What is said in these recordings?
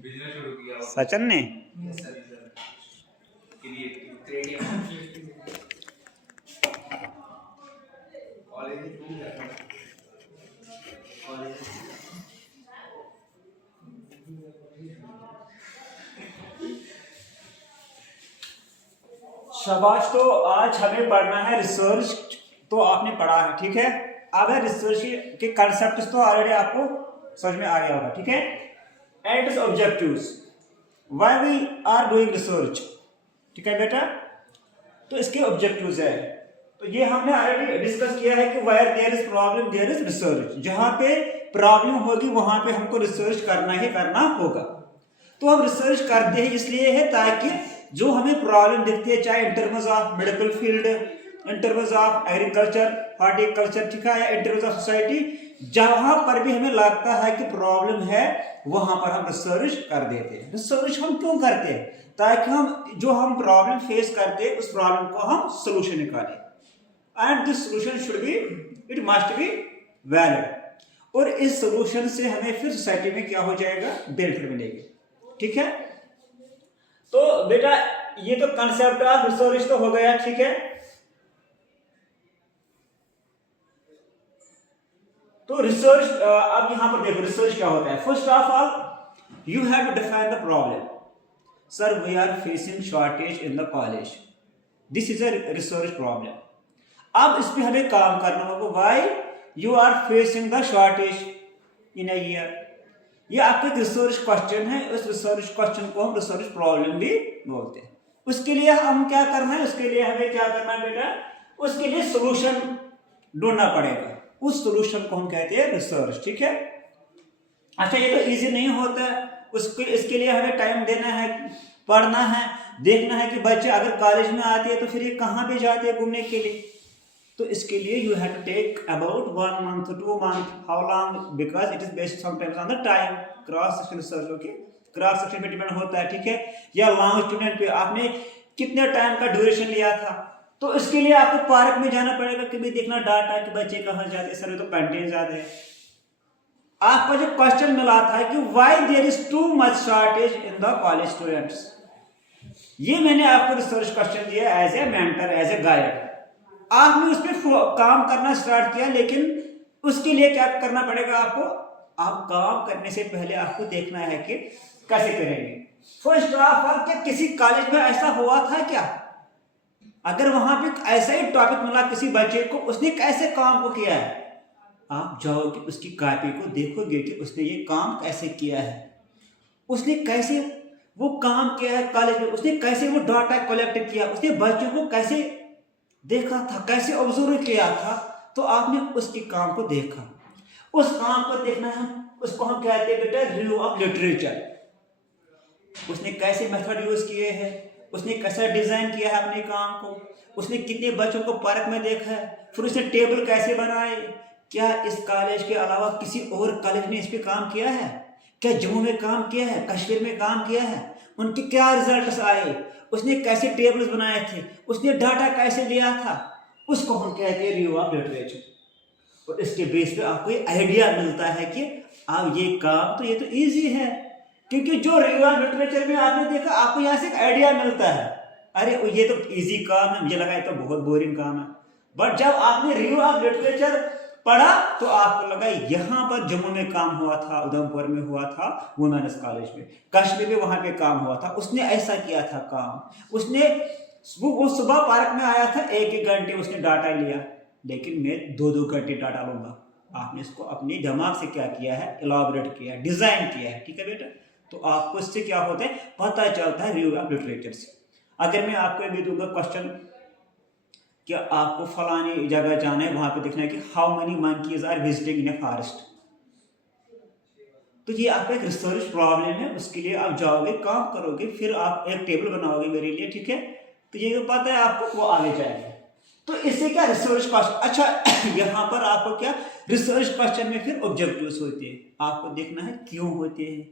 Business शुरू किया सचिन ने। शाबाश। तो आज हमें पढ़ना है रिसर्च। तो आपने पढ़ा है, ठीक है। अब है रिसर्च के कंसेप्ट तो ऑलरेडी आपको समझ में आ गया होगा, ठीक है। And its objectives, why we are doing research, ठीक है बेटा। तो इसके ऑब्जेक्टिव्स है, तो ये हमने ऑलरेडी डिस्कस किया है कि where there is problem there is research. जहां पे प्रॉब्लम होगी वहां पे हमको रिसर्च करना ही करना होगा। तो हम रिसर्च करते हैं इसलिए है ताकि जो हमें प्रॉब्लम दिखती है, चाहे in terms of medical field, in terms of agriculture, horticulture, ठीक है, या इन टर्म्स ऑफ सोसाइटी, जहां पर भी हमें लगता है कि प्रॉब्लम है वहां पर हम रिसर्च कर देते हैं। रिसर्च हम क्यों करते हैं? ताकि हम जो हम प्रॉब्लम फेस करते हैं उस प्रॉब्लम को हम सोल्यूशन निकालें। And this solution should be, it must be valid. और इस सोल्यूशन से हमें फिर सोसाइटी में क्या हो जाएगा, बेनिफिट मिलेगी, ठीक है। तो बेटा ये तो कंसेप्ट ऑफ रिसर्च तो हो गया, ठीक है। तो रिसर्च अब यहां पर देखो रिसर्च क्या होता है। First of all you have to define the problem. Sir we are facing shortage in the college, this is a research problem. अब इस पे हमें काम करना होगा। Why you are facing the shortage in a year, ये आपका एक रिसर्च क्वेश्चन है। उस रिसर्च क्वेश्चन को हम रिसर्च प्रॉब्लम भी बोलते हैं। उसके लिए हम क्या करना है, उसके लिए हमें क्या करना है बेटा, उसके लिए सोल्यूशन ढूंढना पड़ेगा। उस सोल्यूशन को हम कहते हैं रिसर्च, ठीक है। अच्छा ये तो इजी नहीं होता है, उसके इसके लिए हमें टाइम देना है, पढ़ना है, देखना है कि बच्चे अगर कॉलेज में आते हैं तो फिर ये कहाँ पे जाते हैं घूमने के लिए। तो इसके लिए you have to take about 1 month 2 month, how long, because it is based sometimes on the time. Cross section research, okay, cross section पे डिपेंड होता है, ठीक है, या लॉन्ग स्टूडेंट पे आपने कितने टाइम का ड्यूरेशन लिया था। तो इसके लिए आपको पार्क में जाना पड़ेगा, कभी देखना डाटा कि बच्चे कहाँ जाते हैं। सर तो कंटेन ज्यादा है। आपको जो क्वेश्चन मिला था कि why there is too much shortage in the college students, ये मैंने आपको रिसर्च क्वेश्चन दिया as a mentor, as a guide. आपने उस पर काम करना स्टार्ट किया, लेकिन उसके लिए क्या करना पड़ेगा आपको, आप काम करने से पहले आपको देखना है कि कैसे करेंगे। फर्स्ट ऑफ ऑल क्या किसी कॉलेज में ऐसा हुआ था क्या? अगर वहां पे ऐसा ही टॉपिक मिला किसी बच्चे को, उसने कैसे काम को किया है, आप जाओगे उसकी कॉपी को देखोगे कि उसने ये काम कैसे किया है, उसने कैसे वो काम किया है कॉलेज में, उसने कैसे वो डाटा कलेक्ट किया, उसने बच्चों को कैसे देखा था, कैसे ऑब्जर्व किया था। तो आपने उसके काम को देखा। उस काम को देखना है, उसको हम कहते हैं बेटा रिव्यू ऑफ लिटरेचर। उसने कैसे मेथड यूज किए हैं, उसने कैसा डिजाइन किया है अपने काम को, उसने कितने बच्चों को पार्क में देखा है, फिर उसने टेबल कैसे बनाए, क्या इस कॉलेज के अलावा किसी और कॉलेज ने इस पे काम किया है, क्या जम्मू में काम किया है, कश्मीर में काम किया है, उनके क्या रिजल्ट्स आए, उसने कैसे टेबल्स बनाए थे, उसने डाटा कैसे लिया था, उसको हम कहते हैं रिव्यू ऑफ लिटरेचर। और इसके बेस पे आपको ये आइडिया मिलता है कि आप ये काम तो ये तो इजी है, क्योंकि जो रिव्यू ऑफ लिटरेचर में आपने देखा आपको यहाँ से एक आइडिया मिलता है, अरे ये तो इजी काम है, मुझे लगा ये तो बहुत बोरिंग काम है। बट जब आपने रिव्यू ऑफ लिटरेचर पढ़ा तो आपको लगा यहाँ पर जम्मू में काम हुआ था, उधमपुर में हुआ था, वुमेन्स कॉलेज में, कश्मीर में वहां पे काम हुआ था, उसने ऐसा किया था काम, उसने वो सुबह पार्क में आया था, 1-1 घंटे उसने डाटा लिया, लेकिन मैं 2-2 घंटे डाटा लूंगा। आपने इसको अपने दिमाग से क्या किया है, इलाबोरेट किया है, डिजाइन किया है, ठीक है बेटा। तो आपको इससे क्या होता है, पता चलता है रिव्यू ऑफ लिटरेचर से। अगर मैं आपको भी दूंगा क्वेश्चन कि आपको फलानी जगह जाना है, वहां पे देखना है कि how many monkeys are visiting in a forest, तो ये आपका एक रिसर्च प्रॉब्लम है। उसके लिए आप जाओगे, काम करोगे, फिर आप एक टेबल बनाओगे मेरे लिए, ठीक है। तो ये तो पता है आपको, वो आगे जाएगा। तो इससे क्या रिसर्च क्वेश्चन, अच्छा यहाँ पर आपको क्या रिसर्च क्वेश्चन में फिर ऑब्जेक्टिव्स होते हैं, आपको देखना है क्यों होते हैं,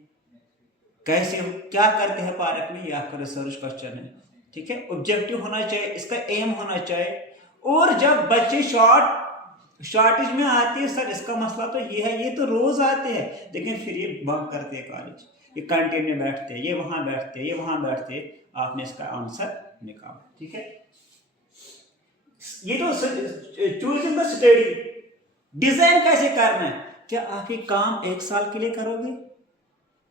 कैसे, क्या करते हैं पार्क में, ये आपका रिसर्च क्वेश्चन है, ठीक है। ऑब्जेक्टिव होना चाहिए, इसका एम होना चाहिए। और जब बच्चे शॉर्ट शॉर्टेज में आती है सर, इसका मसला तो ये है, ये तो रोज आते हैं, लेकिन फिर ये बंक करते हैं कॉलेज, ये कैंटीन में बैठते हैं, ये वहां बैठते हैं, ये वहां बैठते हैं। आपने इसका आंसर निकाला, ठीक है। ये तो चूजिंग द स्टडी, डिजाइन कैसे करना है। क्या आप ये काम 1 साल के लिए करोगे,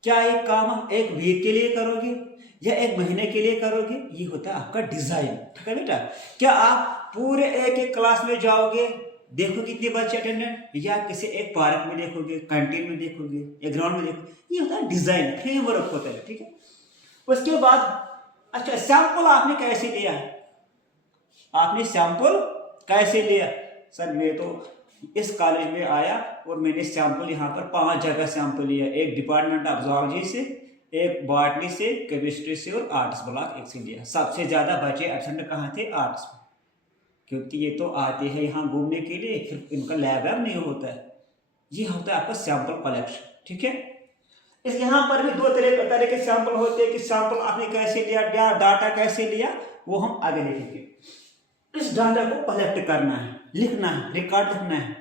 क्या ये काम आप 1 वीक के लिए करोगे, या 1 महीने के लिए करोगे, ये होता है आपका डिजाइन, ठीक है बेटा। क्या आप पूरे एक क्लास में जाओगे, देखो कितने बच्चे अटेंडेंट, या किसी एक पार्क में देखोगे, कैंटीन में देखोगे, या ग्राउंड में देखोगे, ये होता है डिजाइन, फ्रेमवर्क होता है, ठीक है। उसके बाद अच्छा सैंपल आपने कैसे लिया, आपने सैंपल कैसे लिया। सर मैं तो इस कॉलेज में आया और मैंने सैंपल यहाँ पर 5 जगह सैंपल लिया, एक डिपार्टमेंट ऑफ जूलॉजी से, एक बॉटनी से, केमिस्ट्री से और आर्ट्स ब्लॉक 1 से लिया। सबसे ज्यादा बच्चे एब्सेंट कहाँ थे, आर्ट्स में, क्योंकि ये तो आते हैं यहाँ घूमने के लिए, फिर इनका लैब नहीं होता है। ये होता है आपका सैंपल कलेक्शन, ठीक है। इस यहाँ पर भी 2 तरह के सैंपल होते हैं कि सैंपल आपने कैसे लिया, डाटा कैसे लिया, वो हम आगे देखेंगे। इस डाटा को कलेक्ट करना है, लिखना है, रिकॉर्ड लिखना है,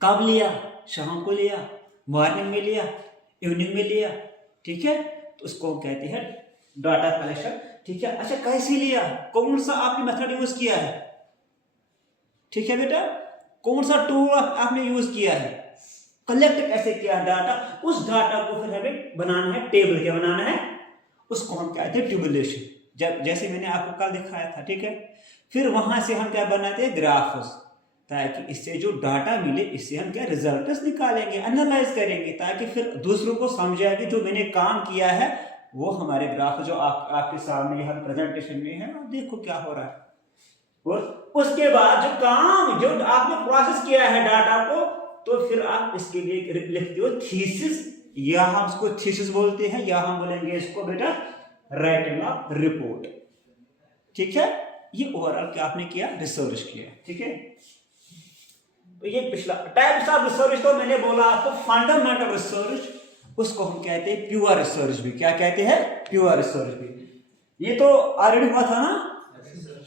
कब लिया, शाम को लिया, मॉर्निंग में लिया, इवनिंग में लिया, ठीक है। तो उसको कहते हैं डाटा कलेक्शन, ठीक है। अच्छा कैसे लिया, कौन सा आपने मेथड यूज किया है, ठीक है बेटा, कौन सा टूल आपने यूज किया है, कलेक्ट कैसे किया डाटा, उस डाटा को फिर हमें बनाना है, टेबल क्या बनाना है, उसको हम कहते हैं ट्यूबुलेशन, जैसे मैंने आपको कल दिखाया था, ठीक है। फिर वहां से हम क्या बनाते हैं, ग्राफ्स, ताकि इससे जो डाटा मिले इससे हम क्या रिजल्ट्स निकालेंगे, एनालाइज करेंगे, ताकि फिर दूसरों को समझाए कि जो मैंने काम किया है वो हमारे ग्राफ जो आपके सामने यहाँ प्रेजेंटेशन में है, आप देखो क्या हो रहा है। और उसके बाद जो काम जो आपने प्रोसेस किया है डाटा को, तो फिर आप इसके लिए लिखते हो थीसिस, या हम इसको थीसिस बोलते हैं, या हम बोलेंगे इसको बेटा राइटिंग ऑफ रिपोर्ट, ठीक है। ये ओवरऑल क्या आपने किया, रिसर्च किया, ठीक है। तो ये पिछला टाइप्स ऑफ रिसर्च तो मैंने बोला आपको, फंडामेंटल रिसर्च, उसको हम कहते हैं प्योर रिसर्च भी, क्या कहते हैं, प्योर रिसर्च भी। ये तो ऑलरेडी हुआ था ना,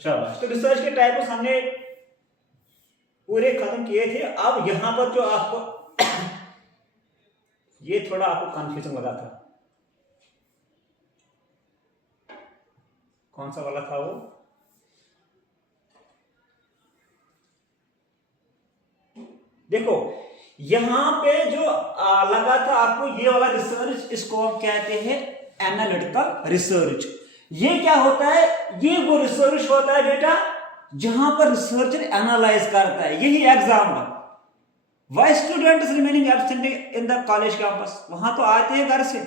शाबाश। तो रिसर्च के टाइप्स हमने पूरे खत्म किए थे। अब यहां पर जो आपको ये थोड़ा आपको कंफ्यूजन लगा था, कौन सा वाला था वो, देखो यहां पे जो लगा था आपको ये वाला रिसर्च, इसको हम कहते हैं एनालिटिकल रिसर्च। ये क्या होता है, ये वो रिसर्च होता है बेटा जहां पर रिसर्चर एनालाइज करता है। यही example, why students remaining absent in the college campus, वहां तो आते हैं घर से,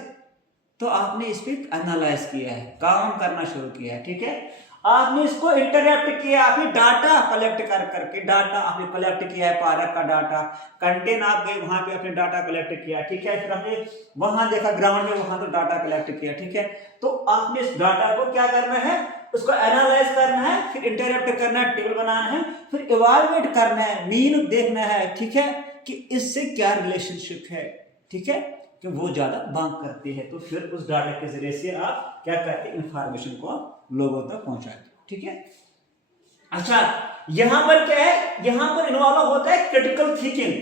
तो आपने इस पर एनालाइज किया है, काम करना शुरू किया है, ठीक है। आपने इसको इंटरैक्ट किया, आपने डाटा कलेक्ट कर करके, डाटा आपने कलेक्ट किया है, पार्क का डाटा, कंटेन आप गए वहां पे अपने डाटा कलेक्ट किया, ठीक है। फिर आपने वहां देखा ग्राउंड में, वहां तो डाटा कलेक्ट किया, ठीक है। तो आपने इस डाटा को क्या करना है, उसको एनालाइज करना है, फिर इंटरैक्ट करना है, टेबल बनाना है, फिर इवैल्यूएट करना है, मीन देखना है, ठीक है, कि इससे क्या रिलेशनशिप है, ठीक है, कि वो ज्यादा बंक करते हैं। तो फिर उस डाटा के जरिए से आप क्या करते हैं, इंफॉर्मेशन को लोगों तक पहुंचाते, ठीक है। अच्छा यहां पर क्या है, यहां पर इन्वॉल्व होता है क्रिटिकल थिंकिंग,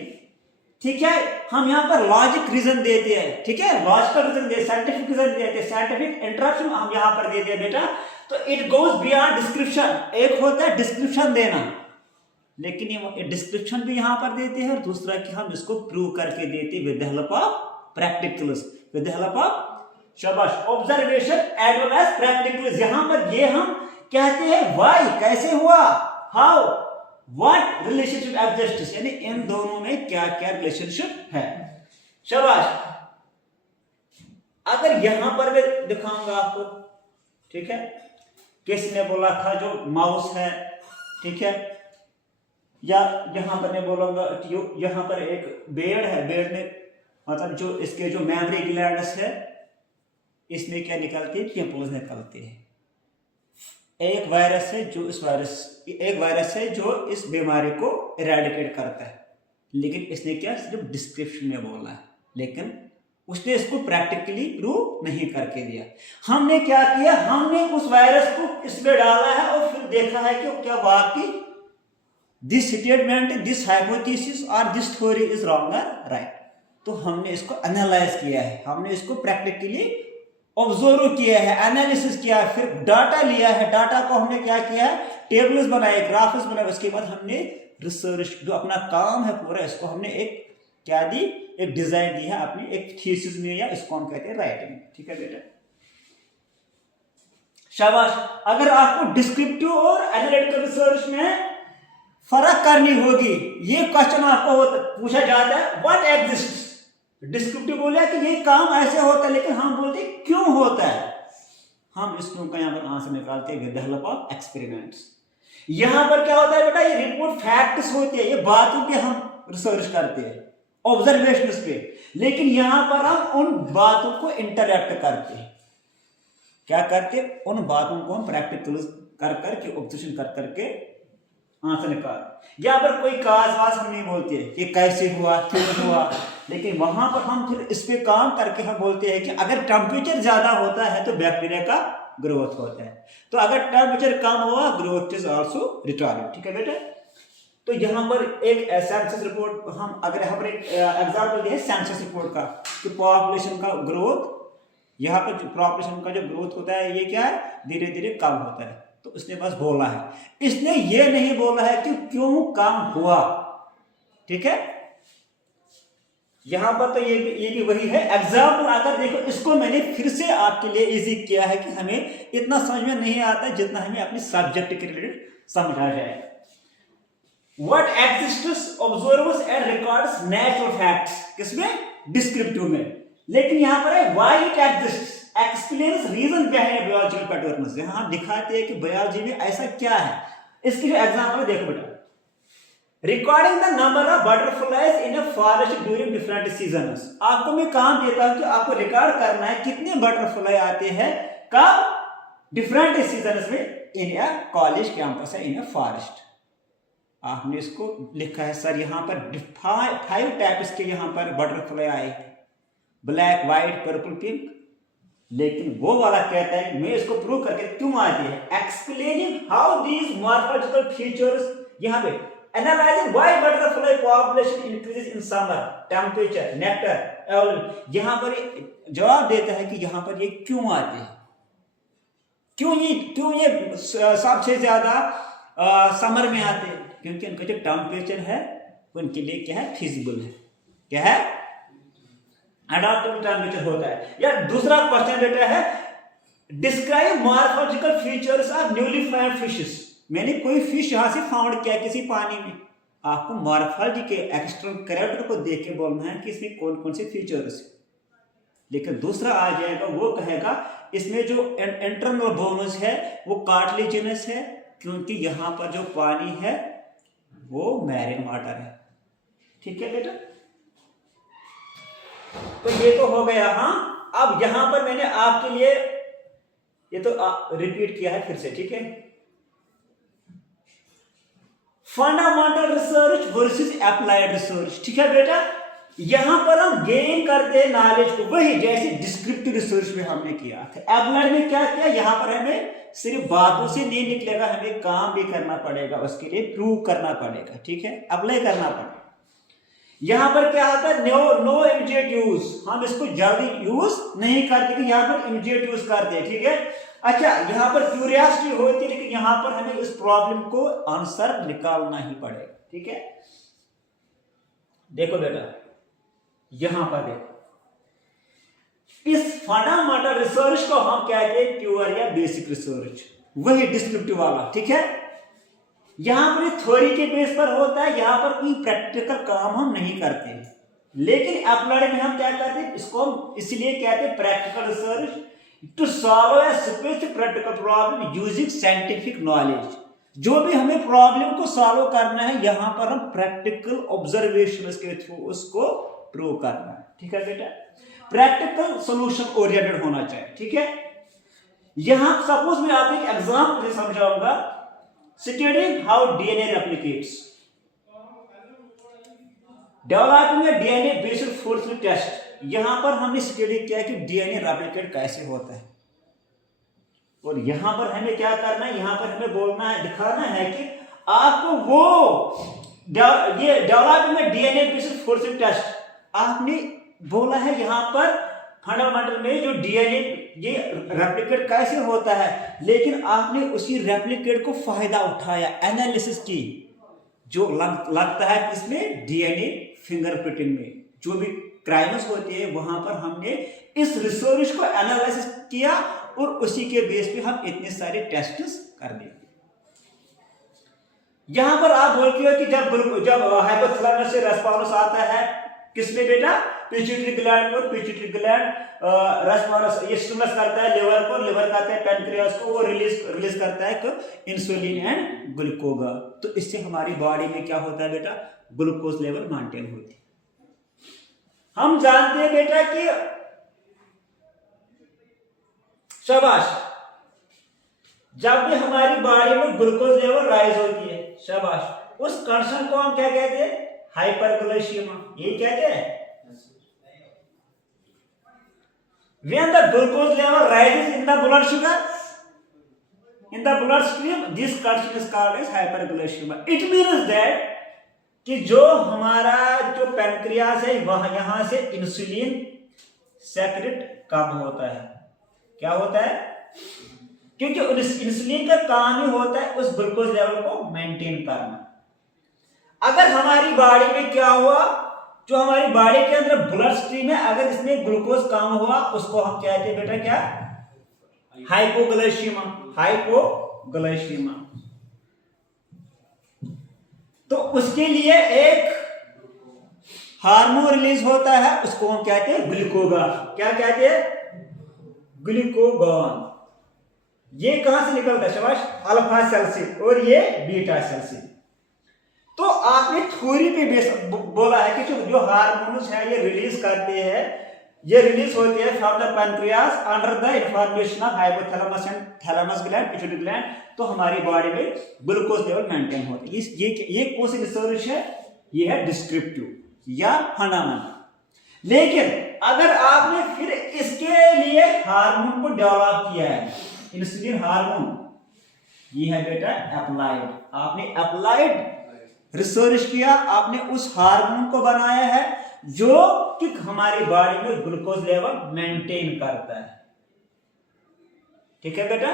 ठीक है। हम यहां पर लॉजिक रीजन देते हैं, ठीक है, लॉजिकल रीजन देते, साइंटिफिक रीजन देते हैं, साइंटिफिक इंटरप्शन हम यहां पर देते हैं बेटा। तो इट गोज बियॉन्ड डिस्क्रिप्शन, एक होता है डिस्क्रिप्शन देना, लेकिन ये डिस्क्रिप्शन भी यहां पर देते हैं, और दूसरा कि हम इसको प्रूव करके देते with the help of practicals, with the help of शाबाश observation as well as practicals. यहां पर ये हम कहते हैं व्हाई, कैसे हुआ, हाउ, व्हाट रिलेशनशिप एग्जिस्ट्स, यानी इन दोनों में क्या क्या रिलेशनशिप है। शाबाश। अगर यहां पर मैं दिखाऊंगा आपको, ठीक है, किसी ने बोला था जो माउस है, ठीक है, या यहां पर मैं बोलूंगा यहां पर एक बेड़ है, बेड़ में मतलब जो इसके जो मेमोरी ग्लैंड्स है, इसमें क्या निकलती है, पिंपल्स निकलते हैं। एक वायरस है जो इस बीमारी को इरेडिकेट करता है, लेकिन इसने क्या सिर्फ डिस्क्रिप्शन में बोला है, लेकिन उसने इसको प्रैक्टिकली प्रूव नहीं करके दिया। हमने क्या किया, हमने उस वायरस को इसमें डाला है और फिर देखा है कि क्या वाकई दिस स्टेटमेंट, दिस हाइपोथेसिस और दिस थ्योरी इज रॉन्ग और राइट। तो हमने इसको एनालाइज किया है, हमने इसको प्रैक्टिकली ऑब्जर्व किया है, एनालिसिस किया है, फिर डाटा लिया है, डाटा को हमने क्या किया है, टेबल्स बनाए, ग्राफ्स बनाए, उसके बाद हमने रिसर्च जो अपना काम है पूरा, इसको हमने एक क्या दी, एक डिजाइन दी है अपनी एक थीसिस में, या इसको हम कहते हैं राइटिंग। ठीक है बेटा, शाबाश। अगर आपको डिस्क्रिप्टिव और एनालिटिकल रिसर्च में फर्क करनी होगी, ये क्वेश्चन आपको पूछा जाता है, व्हाट एग्जिस्ट्स। डिस्क्रिप्टिव बोला कि ये काम ऐसे होता है, लेकिन हम बोलते हैं क्यों होता है। हम इस क्यों का यहाँ पर आंसर निकालते हैं with the help of experiments. यहां पर क्या होता है बेटा, ये रिपोर्ट फैक्ट्स होती है, ये बातों पे हम रिसर्च करते हैं, ऑब्जर्वेशंस पे, लेकिन यहां पर हम उन बातों को इंटरैक्ट करते हैं। क्या करते हैं, उन बातों को हम प्रैक्टिकल कर करके, ऑब्जर्वेशन कर करके आंसर निकाल। यहाँ पर कोई काज हम नहीं बोलते हैं कि कैसे हुआ, क्यों हुआ, लेकिन वहां पर हम फिर इस पे काम करके हम बोलते हैं कि अगर टेम्परेचर ज्यादा होता है तो बैक्टीरिया का ग्रोथ होता है, तो अगर टेम्परेचर कम हुआ ग्रोथ इज आल्सो रिटार्डेड। ठीक है बेटा, तो यहाँ पर एक सेंसस रिपोर्ट, हम अगर यहाँ पर एक एग्जाम्पल दिए सेंसस रिपोर्ट का कि पॉपुलेशन का ग्रोथ, यहाँ पर जो पॉपुलेशन का जो ग्रोथ होता है ये क्या है, धीरे धीरे कम होता है। तो उसने बस बोला है, इसने ये नहीं बोला है कि क्यों कम हुआ। ठीक है, यहां पर तो ये भी वही है एग्जाम्पल। अगर देखो, इसको मैंने फिर से आपके लिए इजी किया है कि हमें इतना समझ में नहीं आता जितना हमें अपने सब्जेक्ट के रिलेटेड समझा जाए। What exists, observes and records natural facts, किसमें, डिस्क्रिप्टिव में। लेकिन यहां पर है why it exists, explains reason behind biological patterns. यहां हम दिखाते हैं कि बायोलॉजी में ऐसा क्या है। इसकी जो एग्जांपल देखो बेटा, recording the number of butterflies in a forest during different seasons. आपको मैं काम देता हूं कि आपको रिकॉर्ड करना है कितने बटरफ्लाई आते हैं कब, डिफरेंट सीजन्स में इन अ कॉलेज कैंपस है, इन अ फॉरेस्ट। आपने इसको लिखा है सर यहाँ पर 5 टाइप्स के यहाँ पर बटरफ्लाई आए, ब्लैक, व्हाइट, पर्पल, पिंक। लेकिन वो वाला कहता है मैं इसको प्रूव करके क्यों आती है, explaining how these morphological features, यहाँ पे analysing why butterfly population increases in summer, temperature, nectar. यहाँ पर जवाब देता है कि यहाँ पर ये क्यों आते हैं, क्यों ये सबसे ज्यादा समर में आते हैं, क्योंकि उनका जो टेम्परेचर है उनके लिए क्या है, फिजिबल है, क्या है, एडाप्टेबल टेम्परेचर होता है। या दूसरा क्वेश्चन बेटा है, describe morphological features of newly found fishes. मैंने कोई फिश यहां से फाउंड किया किसी पानी में, आपको मॉर्फोलॉजी के एक्सटर्नल कैरेक्टर को देख के बोलना है कि इसमें कौन कौन से फीचर्स। लेकिन दूसरा आ जाएगा, वो कहेगा इसमें जो इंटरनल बोनस है वो कार्टिलेजिनस है, क्योंकि यहां पर जो पानी है वो मैरीन वाटर है। ठीक है बेटा, तो ये तो हो गया। हाँ, अब यहां पर मैंने आपके लिए ये तो रिपीट किया है फिर से। ठीक है, fundamental research versus applied research. ठीक है बेटा, यहां पर हम गेन करते हैं नॉलेज को, वही जैसे डिस्क्रिप्टिव रिसर्च में हमने किया था। अप्लाइड में क्या किया, यहां पर हमें सिर्फ बातों से नहीं निकलेगा, हमें काम भी करना पड़ेगा, उसके लिए प्रूव करना पड़ेगा। ठीक है, अप्लाई करना पड़ेगा। यहां पर क्या होता है, नो इमीडिएट यूज, हम इसको जल्दी यूज नहीं करते कि यहां पर इमीडिएट यूज करते हैं। ठीक है, अच्छा, यहां पर क्यूरियोसिटी होती है, लेकिन यहां पर हमें इस प्रॉब्लम को आंसर निकालना ही पड़ेगा। ठीक है, देखो बेटा, यहां पर देखो, इस फंडामेंटल रिसर्च को हम कहते हैं प्योर या बेसिक रिसर्च, वही डिस्क्रिप्टिव वाला। ठीक है, यहां पर थ्योरी के बेस पर होता है, यहां पर कोई प्रैक्टिकल काम हम नहीं करते। लेकिन अप्लाइड में हम क्या करते हैं, इसको हम इसलिए कहते हैं practical research, to solve a specific practical problem using scientific knowledge. जो भी हमें प्रॉब्लम को सॉल्व करना है, यहां पर हम प्रैक्टिकल ऑब्जर्वेशन के थ्रू उसको प्रूव करना है। ठीक है बेटा, प्रैक्टिकल सॉल्यूशन ओरिएंटेड होना चाहिए। ठीक है, यहां सपोज मैं आपको एक एग्जांपल समझाऊंगा, studying how DNA replicates, developing a DNA based force test. यहां पर हमने स्टडी किया कि डीएनए रेप्लिकेट कैसे होता है, और यहां पर हमें क्या करना है, यहां पर हमें बोलना है, दिखाना है कि आपको वो ये development DNA based forcing test आपने बोला है यहाँ पर फंडामेंटल में जो डीएनए ये रेप्लिकेट कैसे होता है, लेकिन आपने उसी रेप्लिकेट को फायदा उठाया, एनालिसिस की, जो लगता है किसमें, डीएनए फिंगरप्रिंटिंग में जो भी क्राइम्स होते हैं वहां पर हमने इस रिसर्च को एनालिसिस किया और उसी के बेस पे हम इतने सारे टेस्ट्स कर देंगे। यहां पर आप बोलते हो कि जब हाइपोथैलेमस से रेस्पॉन्स आता है किसमें बेटा, पिट्यूटरी ग्लैंड को, पिट्यूटरी ग्लैंड रेस्पॉन्स ये स्टिमुलस करता है लिवर को, लिवर करता है पैनक्रियास को, वो रिलीज करता है इंसुलिन एंड ग्लूकोगा। तो इससे हमारी बॉडी में क्या होता है बेटा, ग्लूकोज लेवल मेंटेन होती है। हम जानते हैं बेटा कि शाबाश, जब भी हमारी बॉडी में ग्लूकोज लेवल राइज होती है, शाबाश, उस कंडीशन को हम क्या कहते हैं, हाइपरग्लाइसीमिया, ये कहते हैं। When the glucose level rises in the blood sugar, in the bloodstream, this condition is called as hyperglycemia. It means that कि जो हमारा जो पैनक्रियास है वह यहां से इंसुलिन सेक्रेट कम होता है। क्या होता है, क्योंकि इंसुलिन का काम ही होता है उस ग्लूकोज लेवल को मेंटेन करना। अगर हमारी बॉडी में क्या हुआ, जो हमारी बॉडी के अंदर ब्लड स्ट्रीम है, अगर इसमें ग्लूकोज कम हुआ उसको हम कहते हैं बेटा क्या, हाइपोग्लाइसीमिया, हाइपोग्लाइसीमिया। तो उसके लिए एक हार्मोन रिलीज होता है, उसको हम कहते हैं ग्लूकोगान। क्या कहते हैं, ग्लूकोगान। ये कहां से निकलता है, शाबाश, अल्फा सेल से, और ये बीटा सेल से। तो आपने थ्योरी पे बेस बोला है कि जो हार्मोन्स है ये रिलीज करते हैं, ये रिलीज होते हैं from the pancreas under the information of hypothalamus and thalamus gland, pituitary gland. तो हमारी बॉडी में ग्लूकोज लेवल मेंटेन होता है। ये कौन सी रिसर्च है, ये है डिस्क्रिप्टिव या फंडामेंटल। लेकिन अगर आपने फिर इसके लिए हार्मोन को डेवलप किया है, इंसुलिन हार्मोन, ये है बेटा अप्लाइड। आपने अप्लाइड रिसर्च किया, आपने उस हार्मोन को बनाया है जो कि हमारी बॉडी में ग्लूकोज लेवल मेंटेन करता है। ठीक है बेटा,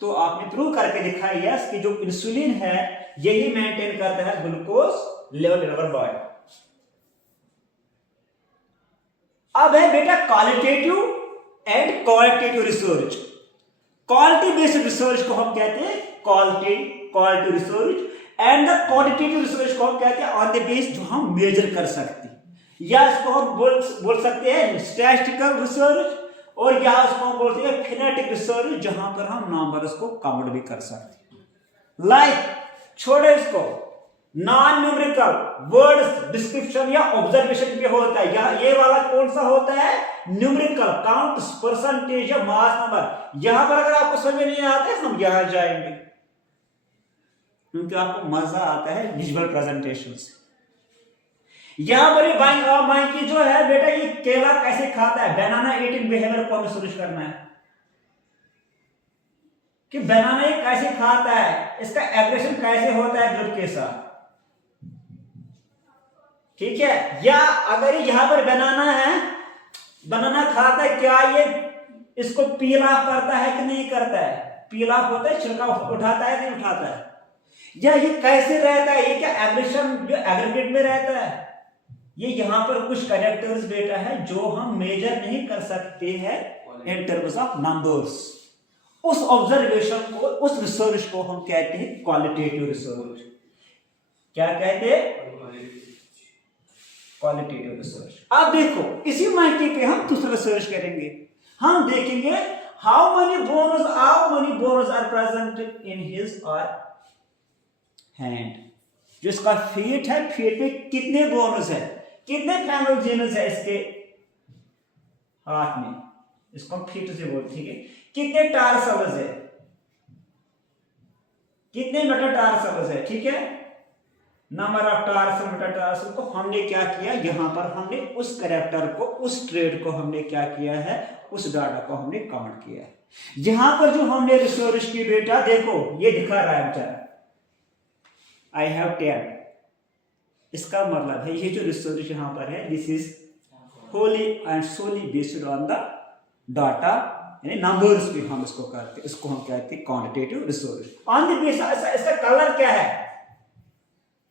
तो आपने प्रूव करके दिखाया कि जो इंसुलिन है यही मेंटेन करता है glucose level in our body. अब है बेटा qualitative and qualitative research. Quality based research को हम कहते हैं quality research, and the quantitative research को हम कहते हैं ऑन द बेस जो हम मेजर कर सकते हैं, या इसको हम बोल सकते हैं स्टैटिस्टिकल रिसर्च, और या इसको हम बोलते हैं फिनेटिक रिसर्च, जहां पर हम नंबर्स को काउंट भी कर सकते हैं। लाइक छोड़े इसको, नॉन न्यूमेरिकल वर्ड्स डिस्क्रिप्शन या ऑब्जर्वेशन पे होता है, या ये वाला कौन सा होता है, न्यूमेरिकल, काउंट, परसेंटेज या मास नंबर। यहां पर अगर आपको समझ नहीं आता हम यहां जाएंगे, क्योंकि आपको मजा आता है विजुअल प्रेजेंटेशन से। यहां पर माइकी जो है बेटा, ये केला कैसे खाता है, बनाना ईटिंग बिहेवियर को हमें सुनिश्चित करना है कि बनाना ये कैसे खाता है, इसका एग्रेशन कैसे होता है ग्रुप के साथ। ठीक है, या अगर यहां पर बनाना है, बनाना खाता है, क्या ये इसको पील ऑफ करता है कि नहीं करता है, पील ऑफ होता है, छिलका उठाता है नहीं उठाता है, या ये कैसे रहता है, ये क्या एग्रेशन जो एग्रीगेट में रहता है। ये यहां पर कुछ कैरेक्टर्स बेटा है जो हम मेजर नहीं कर सकते हैं इन टर्म्स ऑफ नंबर्स। उस ऑब्जर्वेशन को, उस रिसर्च को हम कहते हैं क्वालिटेटिव रिसर्च। क्या कहते हैं, क्वालिटेटिव रिसर्च। अब देखो इसी मायके पे हम दूसरा रिसर्च करेंगे, हम देखेंगे how many bones are present in his और हैंड। जो इसका फीट है, फीट में कितने बोन्स है, कितने फेनोजेनस है इसके हाथ में, इसको हम फीट से बोलते हैं। कितने टार्सल्स है, कितने मेटाटार्सल्स है, ठीक है, नंबर ऑफ टार्सल मेटाटार्सल को हमने क्या किया, यहां पर हमने उस कैरेक्टर को, उस ट्रेड को हमने क्या किया है, उस डाटा को हमने काउंट किया है। यहां पर जो हमने रिसर्च की बेटा, देखो ये दिखा रहा है बेटा, आई हैव 10। इसका मतलब है ये जो रिसोर्स यहाँ पर है, this is wholly and solely based on the data, यानी नंबर्स भी हम इसको कहते हैं, इसको हम कहते हैं quantitative resource. On the basis इसका कलर क्या है,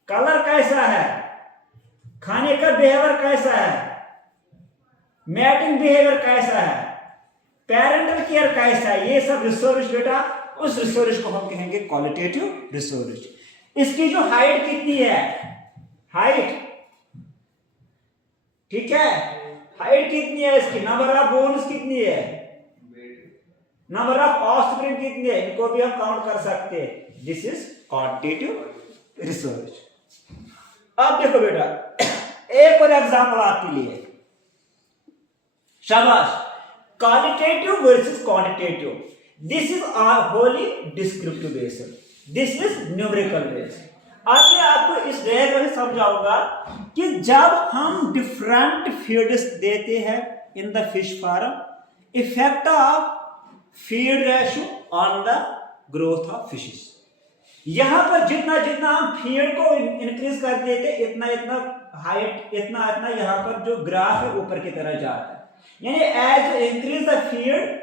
कलर कैसा है, खाने का बिहेवियर कैसा है, मैटिंग बिहेवियर कैसा है, पेरेंटल केयर कैसा है, ये सब रिसोर्स बेटा, उस रिसोर्स को हम कहेंगे क्वालिटेटिव रिसोर्स। इसकी जो हाइट कितनी है, हाइट, ठीक है, हाइट कितनी है इसकी, नंबर ऑफ बोन्स कितनी है, नंबर ऑफ ऑफस्प्रिंग कितनी है, इनको भी हम काउंट कर सकते हैं। This is quantitative research. अब देखो बेटा, एक और एग्जांपल आपके लिए, शाबाश, qualitative versus quantitative. This is Holi descriptive based, this is numerical based. आगे आपको इस डायग्राम में समझाऊंगा कि जब हम डिफरेंट फीड्स देते हैं in the fish farm, effect of feed ratio on the growth of fishes. यहां पर जितना जितना हम फीड को इंक्रीज कर देते, इतना इतना हाइट, इतना इतना यहां पर जो ग्राफ है ऊपर की तरह जाता है, यानी as increase the feed,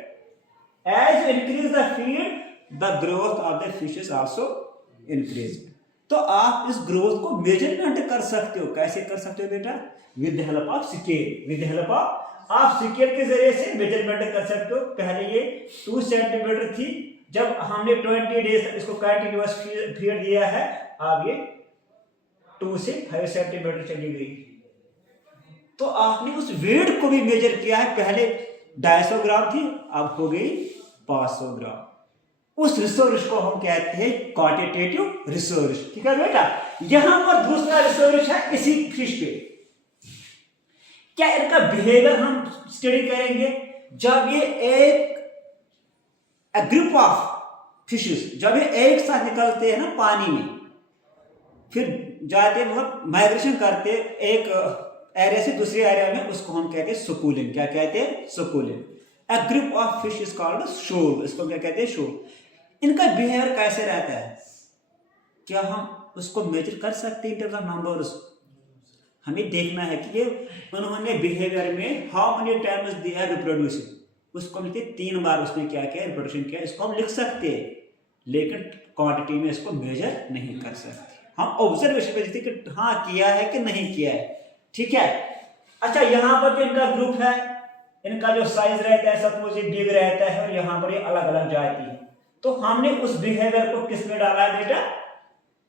as increase the feed, the growth of the fishes also increase. तो आप इस ग्रोथ को मेजरमेंट कर सकते हो, कैसे कर सकते हो बेटा, with the help of scale, with the help of आप स्केल के जरिए से मेजरमेंट कर सकते हो। पहले ये 2 सेंटीमीटर थी, जब हमने 20 डेज इसको कंटिन्यूअस फीड दिया है, अब ये 2 से 5 सेंटीमीटर चली गई। तो आपने उस वेट को भी मेजर किया है, पहले 250 ग्राम थी, अब हो गई 500 ग्राम। उस रिसोर्स को हम कहते हैं क्वांटिटेटिव रिसोर्स, ठीक है बेटा। यहां पर दूसरा रिसोर्स है इसी फिश पे, क्या इनका बिहेवियर हम स्टडी करेंगे। जब ये एक ग्रुप ऑफ फिशेस, जब ये एक साथ निकलते हैं ना पानी में, फिर जाते मतलब माइग्रेशन करते एक एरिया से दूसरे एरिया में, उसको हम कहते हैं सुकूलिंग। क्या कहते हैं, schooling. A group of fish is called shoal, इसको क्या कहते हैं, शोर। इनका बिहेवियर कैसे रहता है, क्या हम उसको मेजर कर सकते हैं इन टर्म्स ऑफ नंबर्स। हमें देखना है कि ये उन्होंने बिहेवियर में how many times they are reproducing, उसको हम लिखते 3 बार उसने क्या किया, रिप्रोडक्शन किया, इसको हम लिख सकते हैं, लेकिन क्वांटिटी में इसको मेजर नहीं कर सकते। हम ऑब्जर्वेशन पे देखते कि हाँ किया है कि नहीं किया है, ठीक है। अच्छा, यहाँ पर जो इनका ग्रुप है, इनका जो साइज रहता है सपोज ये बिग रहता है, और यहाँ पर ये अलग अलग जाती है, तो हमने उस बिहेवियर को किस में डाला है बेटा,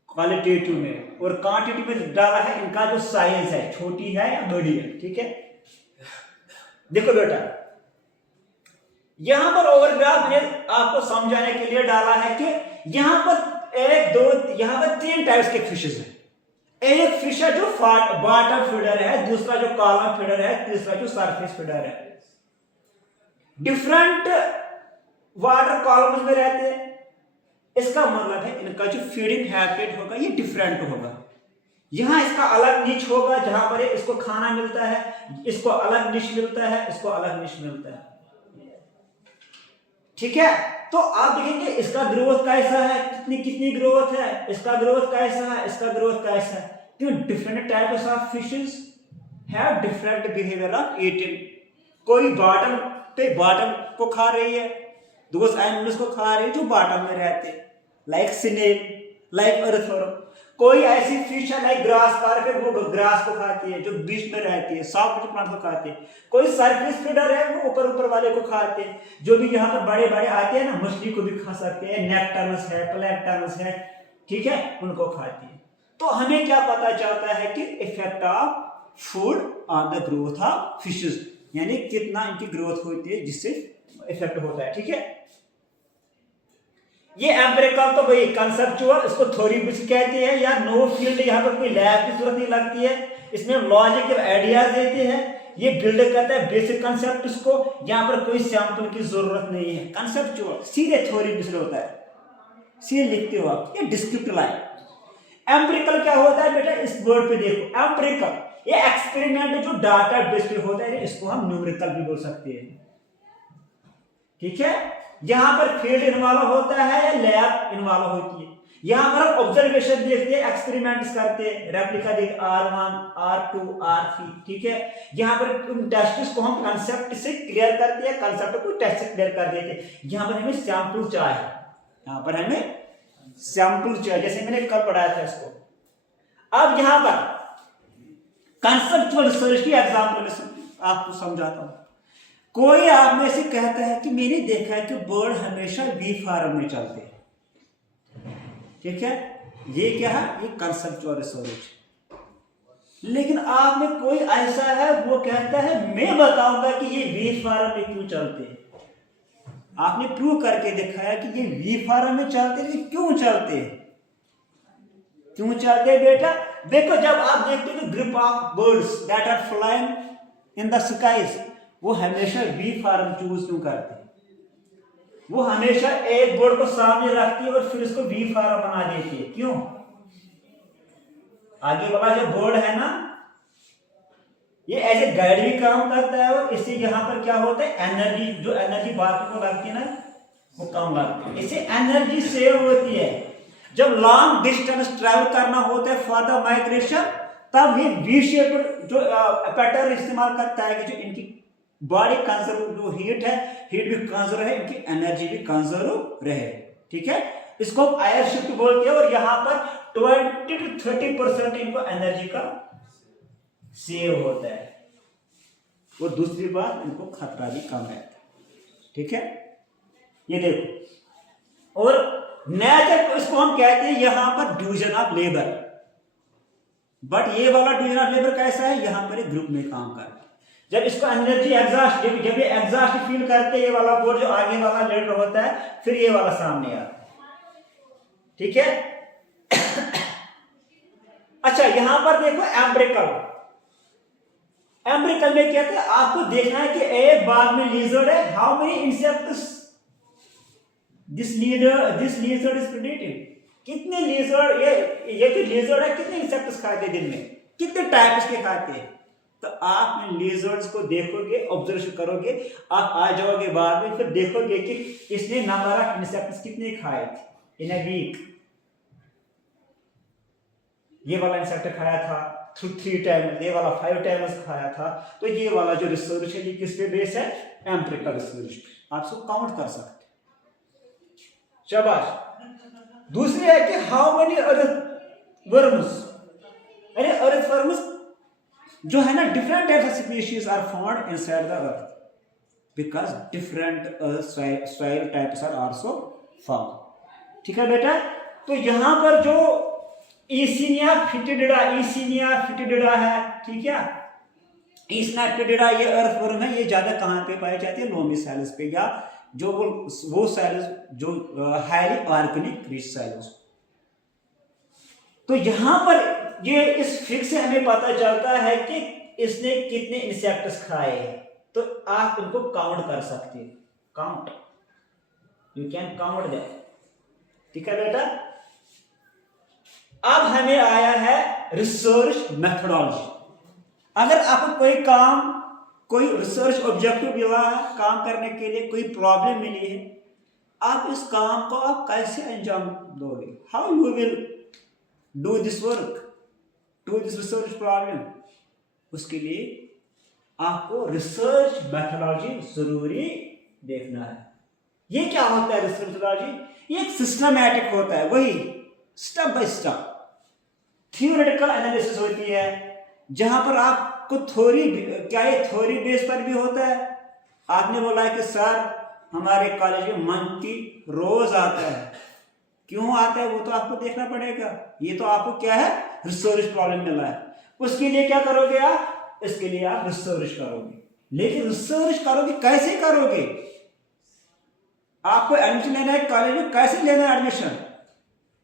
क्वालिटेटिव में, और क्वांटिटी में डाला है इनका जो साइज है, छोटी है या बड़ी है, ठीक है। देखो बेटा, यहां पर ओवरग्राफ में आपको समझाने के लिए डाला है कि यहां पर 1 2 यहां पर 3 टाइप्स के फिशेस हैं। एक फिश है जो बॉटम फीडर है, दूसरा जो कॉलम फीडर है, तीसरा जो सरफेस फीडर है। डिफरेंट वाटर कॉलम्स में रहते हैं, इसका मतलब है इनका जो फीडिंग हैबिट होगा ये डिफरेंट होगा। यहां इसका अलग निच होगा, जहां पर इसको खाना मिलता है, इसको अलग निच मिलता है, इसको अलग निच मिलता है, ठीक है। तो आप देखेंगे इसका ग्रोथ कैसा है, कितनी कितनी ग्रोथ है, इसका ग्रोथ कैसा है, इसका ग्रोथ कैसा है। तो different types of fishes have different behaviour of eating. कोई बॉटम पे बॉटम को खा रही है, दोस एनिमल्स को खा रही है जो बॉटम में रहते हैं, लाइक स्नेल, लाइक अर्थवर्म। कोई ऐसी फिश है लाइक ग्रास कार्प, वो ग्रास को खाती है जो बीच में रहती है, सॉफ्ट प्लांट को खाते हैं। कोई सरफेस फीडर है, वो ऊपर ऊपर वाले को खाते हैं, जो भी यहाँ पर बड़े बड़े आते हैं ना, मछली को भी खा सकते हैं, नेक्टर्नस है, प्लैंक्टन्स है, ठीक है, उनको खाती है। तो हमें क्या पता चलता है कि effect of food on the growth of fishes, यानी कितना इनकी ग्रोथ होती है जिससे इफेक्ट होता है, ठीक है। ये एम्पिरिकल तो भाई कंसेप्चुअल, इसको थ्योरी भी कहते हैं, या नो फील्ड, यहाँ पर कोई लैब की जरूरत नहीं लगती है, इसमें लॉजिकल आइडियाज देते हैं, ये बिल्ड करता है बेसिक कंसेप्ट, इसको यहाँ पर कोई सैंपल की जरूरत नहीं है। कंसेप्चुअल सीधे थ्योरी बेस्ड होता है, सीधे लिखते हो आप, ये डिस्क्रिप्टिव लाइन। एम्पिरिकल क्या होता है बेटा, इस वर्ड पे देखो, एम्पिरिकल ये एक्सपेरिमेंट जो डाटा बेस्ड होता है, इसको हम न्यूमेरिकल भी बोल सकते हैं, ठीक है। यहां पर फील्ड इन्वॉल्व होता है या लैब इन्वॉल्व होती है। यहाँ पर हम ऑब्जर्वेशन देखते हैं, एक्सपेरिमेंट्स करते हैं, रेप्लिका देखते R1, R2, R3, ठीक है। यहाँ पर उन टेस्ट्स को हम कंसेप्ट से क्लियर करते हैं, कंसेप्ट को टेस्ट से क्लियर कर देते हैं। यहाँ पर हमें सैंपल चाहिए, यहाँ पर हमें सैंपल चाहिए, जैसे मैंने कल पढ़ाया था इसको। अब यहाँ पर कंसेप्चुअल रिसर्च की एग्जाम्पल में आपको समझाता हूँ। कोई आप में से कहता है कि मैंने देखा है कि बर्ड हमेशा वी फॉर्म में चलते हैं, ठीक है, ये क्या है, ये कंसेप्चुअल रिसर्च। लेकिन आप में कोई ऐसा है वो कहता है मैं बताऊंगा कि ये वी फॉर्म में क्यों चलते हैं। आपने प्रूव करके दिखाया कि ये वी फॉर्म में चलते हैं, क्यों चलते हैं, क्यों चलते हैं बेटा। देखो जब आप देखते हो group of birds that are flying in the skies, वो हमेशा वी फॉर्म चूज क्यों करते हैं। वो हमेशा एक बर्ड को सामने रखती है और फिर उसको वी फॉर्म बना देती है, क्यों। आगे वाला जो बर्ड है ना, ये एज ए गाइड भी काम करता है और इससे यहाँ पर क्या होता है, एनर्जी, जो एनर्जी बाकी को लगती है ना वो कम लगती है, इससे एनर्जी सेव होती है। जब लॉन्ग डिस्टेंस ट्रैवल करना होता है फॉर द माइग्रेशन, तब ये वी शेप जो पैटर्न इस्तेमाल करता है कि जो इनकी बॉडी कंजर्व, जो हीट है, हीट भी कंजर्व है, इनकी एनर्जी भी कंजर्व रहे, ठीक है। इसको एयर शिफ्ट बोलते हैं और यहाँ पर 20 to 30% इनको एनर्जी का सेव होता है। और दूसरी बात, इनको खतरा भी कम रहता है, ठीक है। ये देखो, और नेचर, इसको हम कहते हैं यहाँ पर डिवीजन ऑफ लेबर। बट ये वाला डिवीजन ऑफ लेबर कैसा है, यहाँ पर एक ग्रुप में काम करता है। जब इसको एनर्जी एग्जॉस्ट, जब ये एग्जॉस्ट फील करते हैं, ये वाला बोर्ड जो आगे वाला लीडर होता है, फिर ये वाला सामने आता है, ठीक है। अच्छा यहां पर देखो एम्ब्रिकल, एम्ब्रिकल में क्या था, आपको देखना है कि एक बाग में लीजर्ड है, how many insects this lizard is predating, कितने लीजर्ड, ये जो लीजर्ड है कितने इंसेक्ट्स खाते हैं दिन में, कितने टाइप्स के खाते हैं। तो आप इन लीजर्ड्स को देखोगे, ऑब्जर्व करोगे, आप आ जाओगे बाद में, फिर देखोगे कि इसने नंबर ऑफ इंसेक्ट्स कितने खाए थे इन अ वीक। ये वाला इंसेक्ट खाया था 3 टाइम्स, ये वाला 5 टाइम्स खाया था। तो ये वाला जो रिसर्च है ये किस पे बेस है, एम्पिरिकल रिसर्च पे, आप इसको काउंट कर सकते हैं, शाबाश। दूसरी है कि हाउ मेनी अर्थ वर्म्स, अरे अर्थ वर्म्स जो है ना, different types of species are found inside the earth because different soil types are also found, ठीक है बेटा। तो यहां पर जो ईसिनिया फिटिडिडा है, ठीक है, ईसिनिया फिटिडिडा ये अर्थवर्म है, ये ज्यादा कहां पे पाई जाती है, लोमी सैल्स पे, या जो वो सैल्स जो हाईली ऑर्गेनिक रिच सैल्स। तो यहां पर ये इस फिग से हमें पता चलता है कि इसने कितने इंसेक्ट्स खाए हैं, तो आप इनको काउंट कर सकते हैं, count, you can count that, ठीक है बेटा। अब हमें आया है रिसर्च मेथोडोलॉजी। अगर आपको कोई रिसर्च ऑब्जेक्टिव मिला है, काम करने के लिए कोई प्रॉब्लम मिली है, आप इस काम को आप कैसे अंजाम दोगे, how you will do this work, do this research problem, उसके लिए आपको रिसर्च मेथोडोलॉजी जरूरी देखना है। ये क्या होता है रिसर्च मेथोडोलॉजी, ये एक सिस्टमैटिक होता है, वही step by step theoretical analysis होती है, जहां पर आपको थ्योरी, क्या ये थ्योरी बेस पर भी होता है। आपने बोला है कि सर हमारे कॉलेज में मंथली रोज आता है, क्यों आता है वो तो आपको देखना पड़ेगा, ये तो आपको क्या है, रिसर्च प्रॉब्लम मिला है, उसके लिए क्या करोगे आप, इसके लिए आप रिसर्च करोगे। लेकिन रिसर्च करोगे कैसे करोगे, आपको एडमिशन लेना है कॉलेज में, कैसे लेना है admission,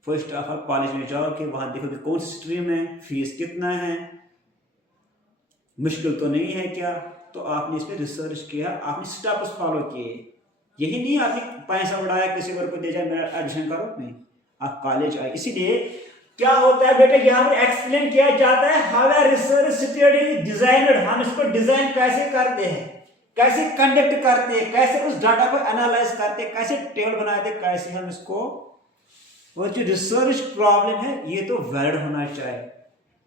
first of all college में जाओगे, वहां देखोगे कौन सी स्ट्रीम है, फीस कितना है, मुश्किल तो नहीं है क्या, तो आपने इस पर रिसर्च किया, आपने स्टेप्स फॉलो किए। यही नहीं आपने पैसा उड़ाया किसी और को दे जाए मेरा एडमिशन करो, नहीं, आप कॉलेज आए। इसीलिए क्या होता है बेटा, यहाँ पर एक्सप्लेन किया जाता है how a research study designed, हम इसको डिजाइन कैसे करते हैं, कैसे कंडक्ट करते हैं, कैसे उस डाटा को एनालाइज करते हैं, कैसे टेबल बनाते हैं, कैसे हम इसको और जो रिसर्च प्रॉब्लम है ये तो वैलिड होना चाहिए।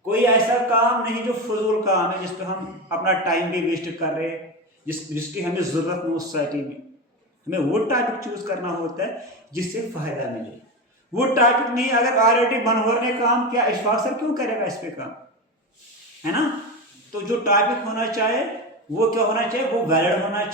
कोई ऐसा काम नहीं जो फजूल काम है जिस पर हम अपना टाइम भी वेस्ट कर रहे हैं, जिसकी हमें ज़रूरत नहीं उस सोसाइटी में। हमें वो टॉपिक चूज करना होता है जिससे फायदा मिले। वो टॉपिक नहीं, अगर ऑलरेडी मनोहर ने काम किया, इशफाक सर क्यों करेगा इस पे काम, है ना। तो जो टॉपिक होना चाहिए वो क्या होना चाहिए, वो वैलिड होना चाहिए।